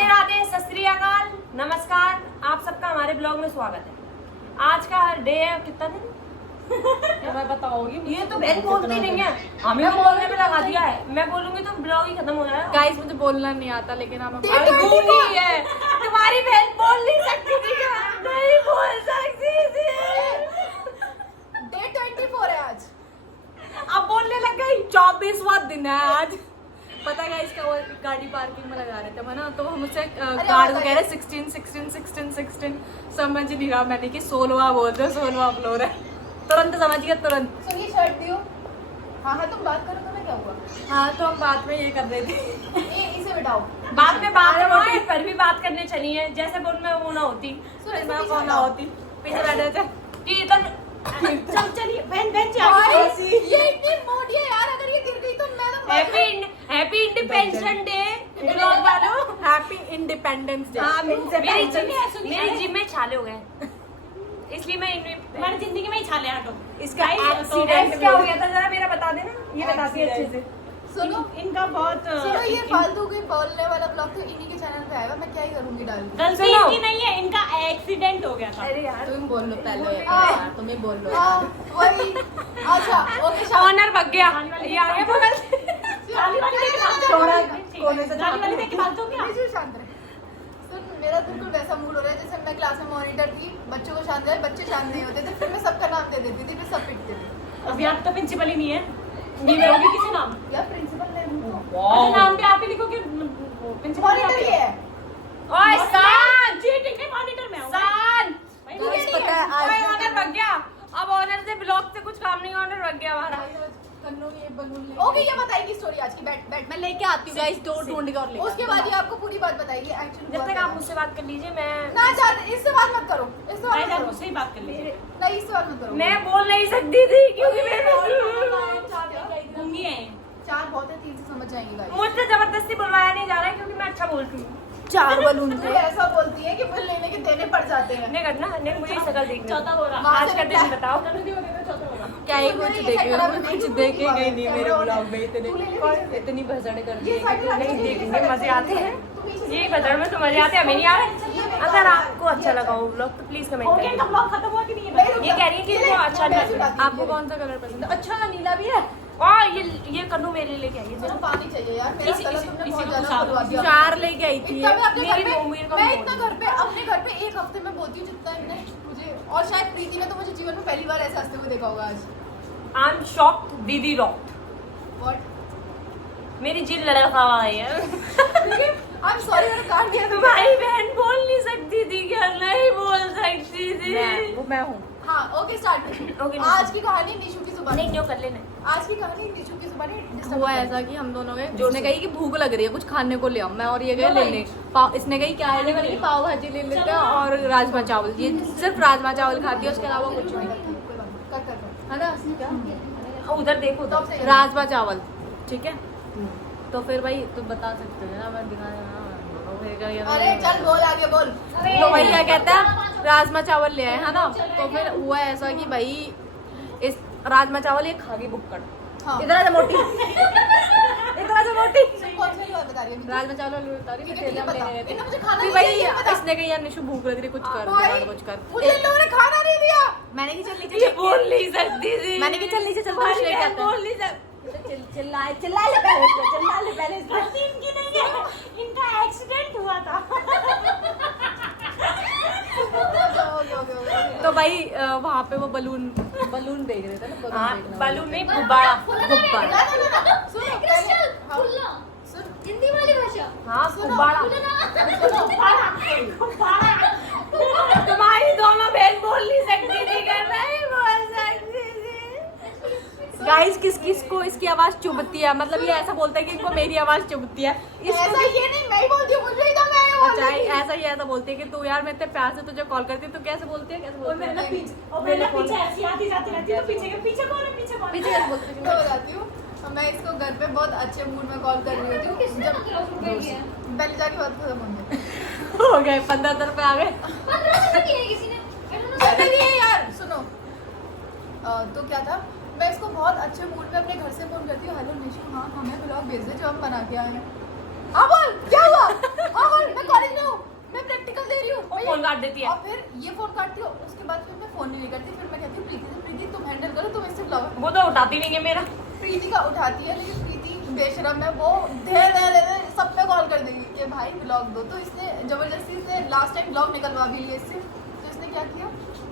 राधे राधे, सत श्री अकाल, नमस्कार, आप सबका हमारे ब्लॉग में स्वागत है। आज का डे है कितना दिन मैं बताऊंगी। ये तो बहन बोलती नहीं है, हमें बोलने में लगा दिया है। मैं बोलूंगी तो ब्लॉग ही खत्म हो जाएगा। गाइस मुझे बोलना नहीं आता लेकिन आप गूंगी है तुम्हारी बहन, बोल नहीं सकती थी क्या? नहीं बोल सकती थी। डे 24 है आज। अब बोलने लग गई। 24वां दिन है आज। पता है इसका वो गाड़ी पार्किंग में लगा रहे थे मैं ना, तो हम उससे गार्ड को कह रहे 16 समझ नहीं रहा मैंने कि 16वां बोल दो, 16वां फ्लोर है। तुरंत समझ गया, तुरंत। सुनिए शर्ट दियो। हाँ तुम बात करो तो मैं क्या हुआ? हाँ तो हम बात में ये कर रहे थे। इसे बिठाओ। बाद में बात होती, पर भी बात करने चली है जैसे बोल में वो ना होती, मैं कौन ना होती, पीछे बैठे थे कि इधर चल चलिए बहन बहन ये इतनी मोटी है यार, अगर ये गिर गई तो मैं तो हैप्पी इंडिपेंडेंस डे ब्लॉग वालों। Happy independence day. मेरी जिम में छाले हो गए, इसलिए मैं हमारी जिंदगी में ही छाले हटो। इसका एक्सीडेंट क्या हो गया था जरा मेरा बता देना, ये बताती है अच्छे से। सुनो इनका बहुत सुनो, ये फालतू के बोलने वाला ब्लॉग तो इन्हीं के चैनल पे आएगा, मैं क्या ही करूंगी डाल के। गलती सुनो। इनकी नहीं है, इनका एक्सीडेंट हो गया था। अरे यार तुम बोल लो पहले हाँ। यार, तुम ही बोल लो। वही। अच्छा ओके ऑनर भग गया, ये आ गया बगल से। गाली वाली देख के भाग थोड़ा जाओ। कोने से गाली वाली देख के भाग जाओ क्या? शांत रहे। सुन, मेरा बिल्कुल वैसा मूड हो रहा है जैसे मैं क्लास में मॉनिटर थी, बच्चों को शांत करे, बच्चे शांत नहीं होते थे, फिर मैं सबका नाम दे देती थी, फिर सब पिटते थे। अभी आप तो प्रिंसिपल ही नहीं है, नहीं होगी किसी नाम। यार प्रिंसिपल ने अच्छा नाम भी आप ही लिखो कि प्रिंसिपल मॉनिटर ही है। ओए शांत, चीटिंग नहीं, मॉनिटर में हूँ। शांत। गाइस पता है आज ओए ऑनर भग गया, अब ऑनर से ब्लॉग से कुछ काम नहीं, ऑनर भग गया हमारा। ओके ये बताएगी स्टोरी आज की, बैठ बैठ मैं लेके आती हूँ गाइस, दो ढूंढ के और लेके उसके बाद ये आपको पूरी बात बताएगी एक्चुअली। जब तक आप मुझसे बात कर लीजिए, मैं ना चाहते, इससे बात मत करो, इससे बात भाई मत साहब करो, मुझसे ही बात कर लीजिए। नहीं इससे बात मत करो। मैं बोल नहीं सकती थी क्योंकि मैं गूंगी है। चार बहुत है, तीन से समझ जाएंगे गाइस। मुझसे जबरदस्ती बुलवाया नहीं जा रहा है क्योंकि मैं अच्छा बोलती हूँ। 4 बलून वो ऐसा बोलती है कि बिल लेने के देने पड़ जाते हैं। नहीं करना, नहीं मुझे शक्ल देखनी चौथा हो रहा। आज का दिन बताओ। क्या ही कुछ देखे, कुछ देखे गए नहीं मेरे ब्लॉग में। इतनी भसड़ कर दी नहीं देखने मजे आते हैं, ये बदल में तो मजे आते हैं, हमें नहीं आ रहे। अगर आपको अच्छा लगा हो ब्लॉग तो प्लीज कमेंट ओके इनका करिए। ब्लॉग खत्म हुआ कि नहीं है? ये कह रही है कि इसको अच्छा नहीं लगा। आपको कौन सा कलर पसंद है? अच्छा नीला भी है। और ये कन्नू मेरे लिए लेके आइए मुझे पानी चाहिए यार, मेरा इसी- कलर इसी- तुमने इसी बहुत को ज्यादा साफ खुलवा दिया। 4 लेके आई थी। इतना मैं अपने घर मेरी मम्मी पे, का मैं बोल इतना घर पे अपने घर पे एक हफ्ते में बोलती हूँ जितना इनने मुझे, और शायद प्रीति ने तो मुझे जीवन में पहली बार ऐसे हंसते हुए देखा होगा आज। आई एम शॉक दीदी रॉक, व्हाट? मेरी जिल लड़का हुआ है। आई एम सॉरी, मैंने काट दिया तुम्हारी बहन बोल नहीं सकती थी क्या? नहीं बोल सकती थी। वो मैं हूँ। हाँ ओके स्टार्ट। Okay, आज की कहानी निशु की जुबानी। नहीं जो कर लेना। आज की कहानी निशु की जुबानी। हुआ ऐसा कि हम दोनों गए, उसने कही कि भूख लग रही है कुछ खाने को ले आओ, मैं और ये गए लेने पाव। इसने कही क्या है, मैंने कही पाव भाजी ले लेते हैं और राजमा चावल। ये सिर्फ राजमा चावल खाती है, उसके अलावा कुछ नहीं है ना। क्या उधर देखो तो उधर। राजमा चावल, ठीक है। तो फिर भाई तुम बता सकते हो ना, मैं दिखा अरे चल बोल आगे बोल। तो भाई क्या कहता है, राजमा चावल ले आए है ना। तो फिर हुआ ऐसा कि भाई इस राजमा चावल ये खा गई बुक्कड़। हाँ। इतना जो मोटी इतना जो मोटी कौन सी बात बता रही है? राजमा चावल बता रही ठीक थी, है, ठीक है, हम बता। लेने गए थे। इन्हें मुझे खाना फिर नहीं भाई दिया, बता। इसने कही यार निशु भूख लग रही है, कुछ कर भाई, कुछ कर। मुझे इन लोगों ने खाना नहीं दिया। मैंने की चल ये नीचे, बोल नहीं सकती थी। मैंने की चल नीचे चल कुछ लेके आते हैं। बोल नहीं सकती। चिल्लाए चिल्लाए ले पहले इसको, चिल्ला ले पहले इसको। गलती इनकी नहीं है, इनका एक्सीडेंट हुआ था। तो भाई वहाँ पे वो बलून देख रहे थे ना, बलून हाँ, देखना। बालू नहीं गुब्बारा। गुब्बारा। हिंदी वाली भाषा। हाँ गुब्बारा। तुम्हारी दोनों बहन बोल नहीं सकती थी क्या? नहीं बोल सकती थी। गाइस किस किस को इसकी आवाज चुभती है, मतलब ये ऐसा बोलता है कि इनको मेरी आवाज चुभती है। ऐसा ये नहीं, मैं ही बोलती हूँ, मुझे ही तो मैं ही बोल अच्छा रही हूँ। ऐसा ही ऐसा बोलती है कि तू यार मैं इतने प्यार से तुझे कॉल करती हूँ, तो कैसे बोलती है, कैसे और बोलती मैं ना है? पीछे ऐसी आती जाती रहती है, तो पीछे कौन है, पीछे कौन है? पीछे कैसे बोलती मैं है? बताती हूँ, मैं इसको घर पे बहुत अच्छे मूड में कॉल कर रही होती हूँ। जब पहले जाके बात खत्म होंगे। हो गए 15 रुपए आ गए। अरे नहीं है यार, सुनो। तो क्या था, मैं इसको बहुत अच्छे मूड में अपने घर से फोन करती हूँ। हेलो निशु, हाँ हमें ब्लॉग भेज दे जो हम बना के आए हैं। हाँ बोल क्या हुआ? हाँ बोल, मैं कॉल फोन काट देती है। और फिर ये फोन काटती हूँ, उसके बाद फिर मैं फोन नहीं करती, फिर मैं कहती हूँ प्रीति से, प्रीति तुम हैंडल करो, तुम इससे ब्लॉग। वो तो उठाती नहीं है मेरा। प्रीति का उठाती है, लेकिन प्रीति बेशरम है, वो धीरे धीरे सब पे कॉल कर देगी कि भाई ब्लॉग दो। तो इसने जबरदस्ती से लास्ट टाइम ब्लॉग निकलवा भी लिए इससे। तो इसने क्या किया,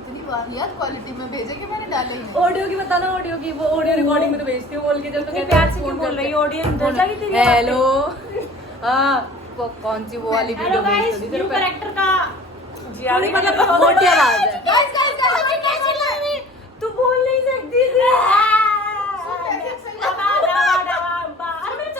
इतनी वाहियात क्वालिटी में भेजे कि मैंने डाले ही। ऑडियो की बताना, ऑडियो की, वो ऑडियो रिकॉर्डिंग में तो भेजती हूँ बोल के, जब तो कहते प्यार हैं से क्यों फोन बोल रही है, ऑडियंस बोल जाएगी तेरी। हेलो। हाँ कौन सी वो वाली हेलो वीडियो गाइस, भेज न्यू कैरेक्टर का जी आ गई मतलब मोटी आवाज है। गाइस गाइस गाइस मुझे कैसी लग रही? तू बोल नहीं सकती थी।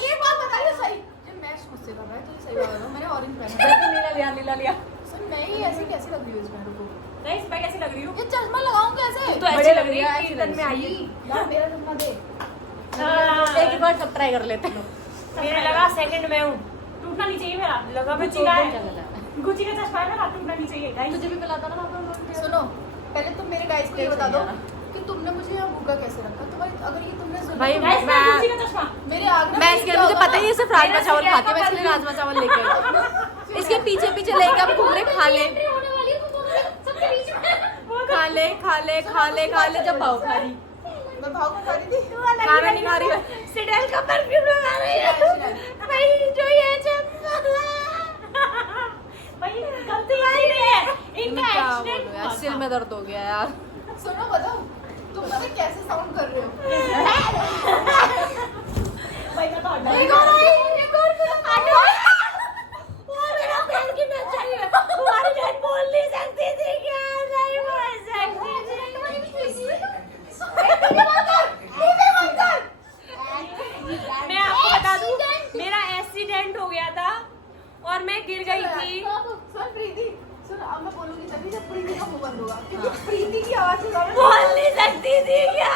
ये बात बताइए सही, ये मैच मुझसे कर रहा है तो ये सही बात है, मैंने ऑरेंज पहना है। नीला लिया। सुन मैं ही ऐसी कैसी लग रही हूँ इसमें, रुको। गाइस मैं कैसी लग रही हूँ? ये चश्मा लगाऊं कैसे? तू तो ऐसी लग रही है कीर्तन में आई है। यार मेरा चश्मा दे। एक बार सब ट्राई कर लेते हैं। मेरे लगा सेकंड में हूँ। टूटना नहीं चाहिए मेरा। लगा मैं गुच्ची का है, चल गुच्ची का चश्मा है ना, टूटना नहीं चाहिए गाइस। तुझे भी पिलाता ना पापा। सुनो, पहले तुम मेरे गाइस को ये बता दो कि तुमने मुझे यहाँ भूखा कैसे रखा। तुम्हारी अगर ये तुमने सुना भाई, तो गाइस मैं- गुच्ची का चश्मा। मेरे आगरा मैं में इसके क्या मुझे होगा पता ही है, सिर्फ राजमा चावल खाती है, मैं इसलिए राजमा चावल लेके आई। इसके पीछे पीछे लेके अब घूम रहे, खा ले होने वाली है तो सबके बीच में। खा ले खा ले खा ले खा ले, जब भाव खा रही मैं भाव को खा रही थी। खाना नहीं खा रही है। सिडेल का परफ्यूम लगा रही है भाई, जो ये भाई गलती नहीं है, इनका क्या एक्सीडेंट बोलूं हुआ यार, सिर था। में दर्द हो गया यार। सुनो बताओ, तुम पता है कैसे साउंड कर रहे हो? भाई मैं तो हट एक और आई, एक और वो मेरा प्यार की मिल चाहिए। तुम्हारी बहन बोल नहीं सकती थी क्या? नहीं बोल सकती थी। मैं आपको बता दूं, मेरा एक्सीडेंट हो गया था और मैं गिर गई थी। सुन प्रीति, सुन अब मैं बोलूंगी तभी जब प्रीति का मुंह बंद होगा, क्योंकि प्रीति की आवाज से ज्यादा बोल नहीं सकती थी क्या?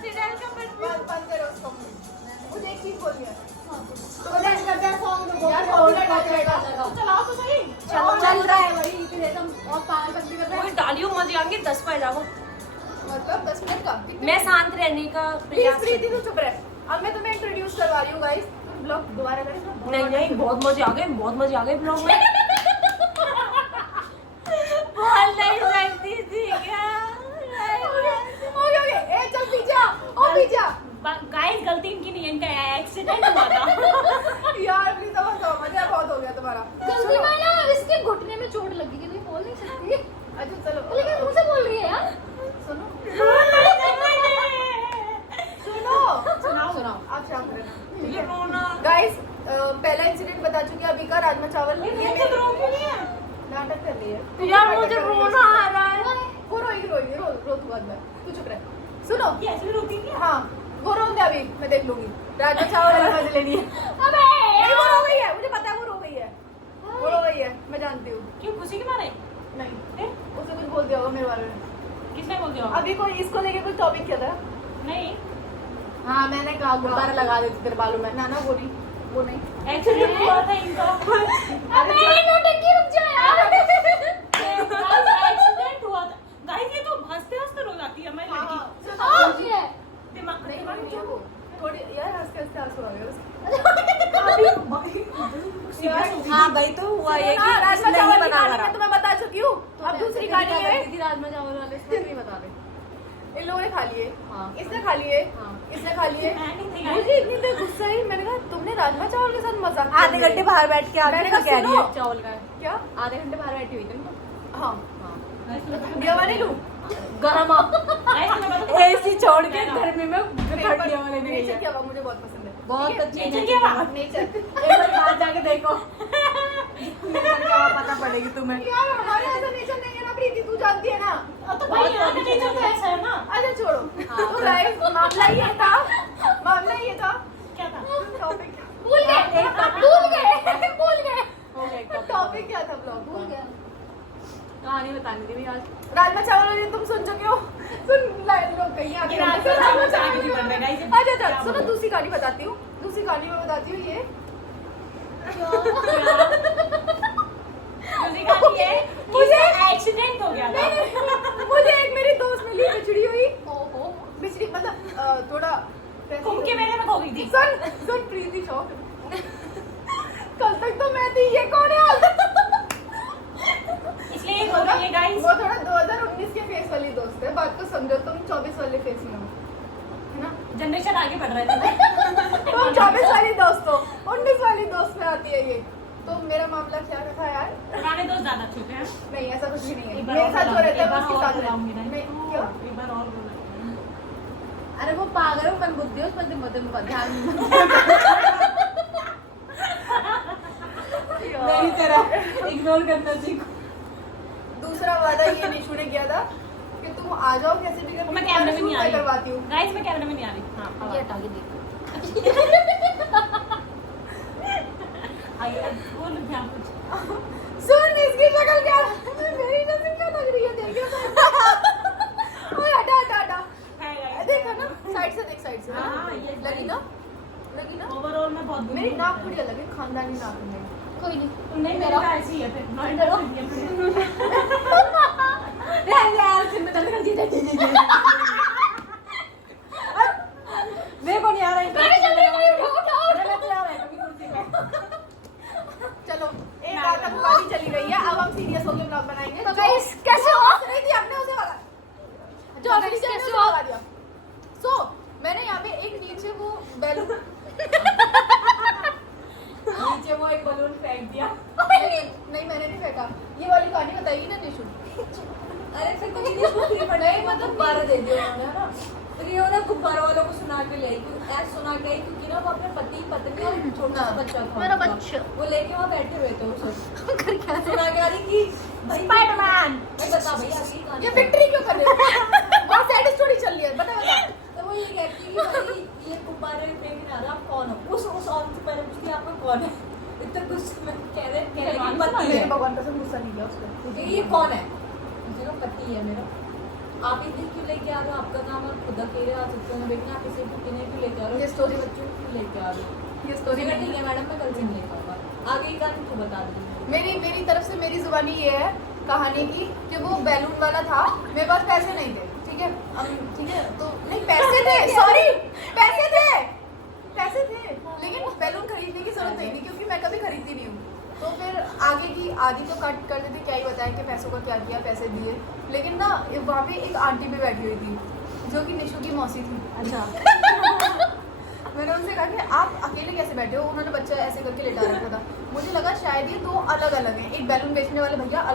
सिडेल का परफ्यूम। बंद करो उसका मुंह। मुझे एक चीज बोलनी है। चलाओ तो सही। चल रहा है वही इतने तुम और पागल बंदी कर रहे कोई डालियो मजे आएंगे 10 पे जाओ। मतलब 10 मिनट का। मैं शांत रहने का प्लीज प्रयास प्रीति तू चुप रह। अब मैं तुम्हें इंट्रोड्यूस करवा रही हूँ गाइस। ब्लॉग दोबारा करें? नहीं नहीं, बहुत मजे आ गए, बहुत मजे आ गए ब्लॉग में। बोल नहीं सकती थी क्या? ओके ए चल पीछे आ, ओ पीछे आ। गाइस गलती इनकी नहीं है, इनका एक्सीडेंट हुआ था। यार प्लीज समझ मजा बहुत हो गया तुम्हारा। गलती में ना इसके घुटने में चोट लगी कि नहीं बोल नहीं सकती, अच्छा चलो लेकिन मुझे बोल रही है यार। सुनो सुनाओ। सुनाओ आप शांत रहना। गाइस पहला इंसिडेंट बता चुकी है अभी का, राजमा चावल ये नाटक कर रही है यार मुझे रोना आ रहा है। वो रोएगी रो तू बाद में, तू चुप रह। सुनो ये ऐसे भी रोती नहीं है। हाँ वो रो दे, अभी मैं देख लूंगी। राजमा चावल वाला मजे लेनी है। अबे नहीं वो रो गई है, मुझे पता है वो रो गई है, वो रो गई है, मैं जानती हूँ। क्यों खुशी के मारे? नहीं फिर? उसे कुछ बोल दिया होगा मेरे बारे में। किसने बोल दिया? अभी कोई इसको लेके कुछ टॉपिक किया था। नहीं, हाँ मैंने कहा गुब्बारा लगा देती तेरे बालों में। ना बोली वो नहीं। एक्सीडेंट हुआ था इनका। अबे ये नौटंकी रुक जा यार। एक्सीडेंट हुआ था गाइस, ये तो हंसते हंसते रो जाती है हमारी लड़की। आप ये दिमाग नहीं दिमाग नहीं वो थोड़ी यार हंसते हंसते आंसू आ गए उसके। हाँ भाई तो हुआ ये कि राजमा इसने चावल ही की बता कहानी करा। मैं तुम्हें बता चुकी हूँ। अब दूसरी कहानी है, थी राजमा चावल वाले, इसने नहीं बता रहे। इन लोगों ने खा लिए, हाँ। इसने खा लिए, हाँ। इसने खा लिए। मैं नहीं थी मुझे गाइस। इतनी देर गुस्सा आई, मैंने कहा तुमने राजमा चावल के साथ मजाक कर आधे लिया। घंटे बाहर बैठ के आगे मैंने का कहा, कह रही है सुनो। चावल का। क्या? आधे घंटे बाहर बैठी हुई थी ना। हाँ ठंडिया वाले लूं? गरम गाइस मैं बताऊं, एसी छोड़ के गर्मी में ठंडिया वाले भी नेचर नहीं क्या हुआ मुझे बहुत पसंद है। बहुत अच्छी नेचर नेचर क्या की बात? बात। नेचर एक बार बाहर जाके देखो, नेचर क्या हुआ पता पड़ेगी तुम्हें। यार हमारे ऐसा नेचर नहीं है ना प्रीति, तू जानती है ना। तो भाई यहाँ का नेचर तो ऐसा है ना। अच्छा छोड़ो। तो गाइस मामला ये था, क्या था? टॉपिक भूल गए हो गया एक topic। टॉपिक क्या था ब्लॉग? भूल गया। कहानी बतानी थी भी आज। राजमा चावल वाली तुम सुन चुके हो? सुन लाइन लोग कहीं आगे ये राजमा चावल चाय की बन रहा है, guys। अच्छा अच्छा सुनो दूसरी कहानी बताती हूँ। दूसरी कहानी में बताती हूँ ये दूसरी कहानी है कि इसका एक्सीडेंट हो गया था। मुझे एक मेरी दोस्त मिली बिछड़ी हुई, ओहो बिछड़ी मतलब थोड़ा घूम के मेले में खो गई थी। सुन प्रीति शौक कल तक तो मैं थी, ये कौन है? 24 वाली दोस्तों 19 वाली दोस्त में आती है ये। तो मेरा मामला क्या था यार? पुराने दोस्त ज्यादा ठीक है। नहीं ऐसा कुछ भी नहीं है, एक बार मेरे और साथ जो रहता है मैं एक उसके बार साथ और बुलाऊंगी ना। रहती हूँ। क्यों? एक बार और बोला। अरे वो पागल है, मन बुद्धि है, उसमें ध्यान मेरी तरह इग्नोर करना सीखो। दूसरा वादा ये निशु ने किया था कि तुम आ जाओ कैसे भी करके, मैं कैमरे में नहीं आ मैं रही करवाती हूँ। गाइस, मैं कैमरे में नहीं आ रही। हाँ ये हटा के देखो आइए बोल क्या कुछ। सुन इसकी शक्ल क्या, मेरी नजर क्या लग रही है देख के। ओए हटा हटा हटा, है guys। देखा ना साइड से, देख साइड से। हाँ, ये लगी ना, लगी ना। ओवरऑल में बहुत मेरी नाक थोड़ी अलग है, खानदानी नाक है मेरी। कोई नहीं नहीं मेरा ऐसे ही है फिर मेरे को नहीं आ रहा है। चलो एक आतंकवादी चली गई है, अब हम सीरियस होकर ब्लॉग बनाएंगे। तो guys, कैसे हो? नहीं थी आपने उसे वाला जो guys, guys, कैसे कैसे हो? हो? लगा दिया। So, मैंने यहाँ पे एक नीचे वो बैलून नीचे वो एक बलून फेंक दिया। नहीं मैंने नहीं फेंका। ये वाली कहानी बताइए ना निशु। अरे फिर कुछ नहीं, उसको फ्री फंड नहीं, मतलब गुब्बारा दे दिया उन्होंने, है ना। फिर ये ना गुब्बारा वालों को सुना के ले आई, ऐसा सुना के आई क्योंकि ना वो अपने पति पत्नी और छोटा सा बच्चा था मेरा उनका। बच्चा। वो लेके वहाँ बैठे हुए थे उसे कर क्या सुना के आ रही कि भाई स्पाइडरमैन। मैं बता भैया अगली कहानी ये विक्ट्री क्यों कर रहे हो? बहुत सैड स्टोरी चल रही है, बता बता। तो वो ये कहती है कि भाई ये गुब्बारे फेंकने आ रहा, आप कौन हो? उस औरत से पहले पूछती है आपका कौन है? इतना गुस्से में कह रहे कि पति मेरे है। भगवान कसम गुस्सा नहीं किया उसको। क्योंकि ये कौन है? मुझे ना पति है मेरा। आप इतने क्यों लेके आ रहे हो? आपका काम आप खुद अकेले आ सकते हो, लेकिन आप इसे कितने क्यों लेके आ रहे हो? ये story- बच्चों क्यों लेके आ रहे हो? ये स्टोरी ठीक है मैडम, मैं कल से नहीं लेकर आगे की कहानी तो बता दूंगी। मेरी तरफ से मेरी जुबानी ये है कहानी की कि वो बैलून वाला था, मेरे पास पैसे नहीं थे, ठीक है। ठीक है तो नहीं पैसे थे, सॉरी पैसे थे, लेकिन बैलून खरीदने की जरूरत नहीं थी क्योंकि मैं कभी खरीदती नहीं हूँ। तो फिर आगे की आधी तो कट कर देती, क्या ही बताया कि पैसों का क्या किया, पैसे दिए। लेकिन ना वहाँ पे एक आंटी भी बैठी हुई थी जो कि निशु की मौसी थी। अच्छा मैंने उनसे कहा कि आप अकेले कैसे बैठे हो? उन्होंने बच्चा ऐसे करके लेटा रखा था। मुझे लगा शायद ये दो अलग अलग हैं, एक बैलून बेचने वाले भैया अलग